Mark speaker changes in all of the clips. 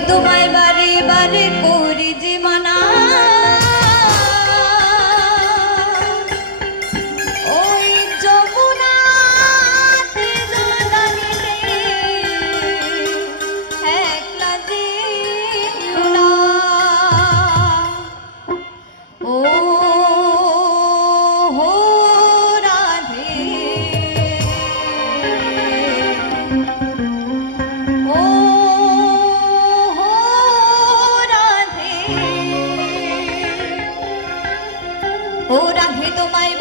Speaker 1: придумай. তোমায়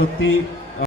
Speaker 1: সত্যি